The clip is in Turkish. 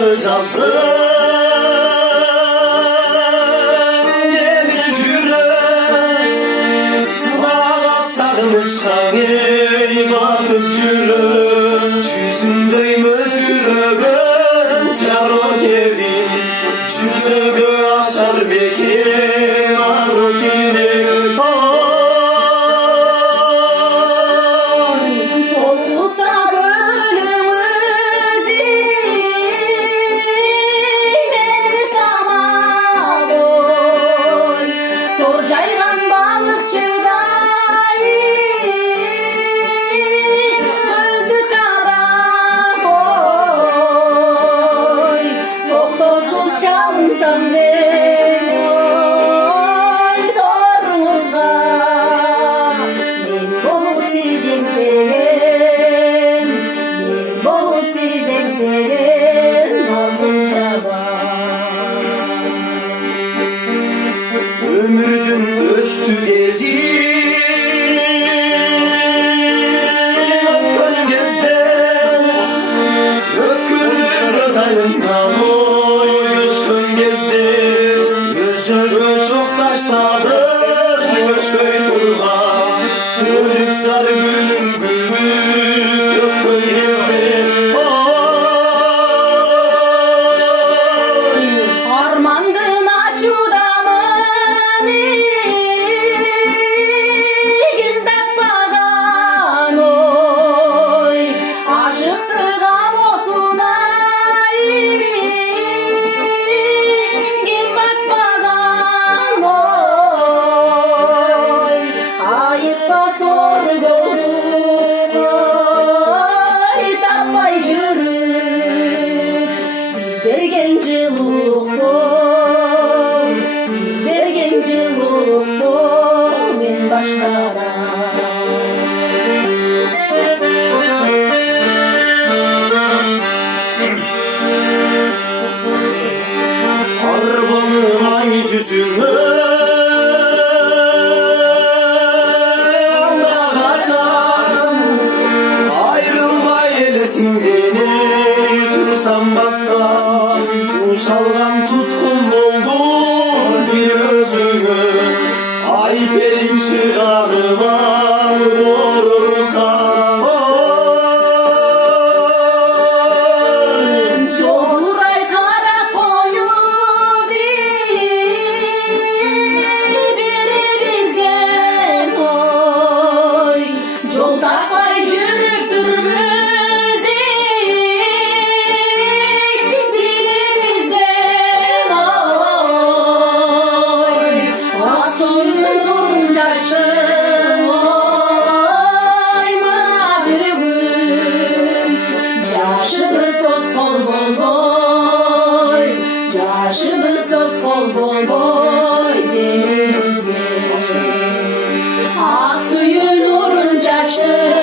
yazı yazdım. Gelir yürek sınağa sarmışkan ey batıp yürek yüzündeyim ötürögün çaro gelin yüzügü aşar bekim arı gelin. Ömrüm öçtü gezip gölgezde öpküldür göz ayından oy göçkün gezdi gözümü çok taşladı göçköy turgan örük sarı gülüm gülü öpkün gezdi. Armandın açuda Arbanın ay yüzüne anda kaçan ayrılma eylesin beni tutsam bassam tuşalgan tutkun oldu bir özümü ay benim çırağıma vurursa. Yaşımız dost kol boy boy denizde. Ak suyun nurun çaçtı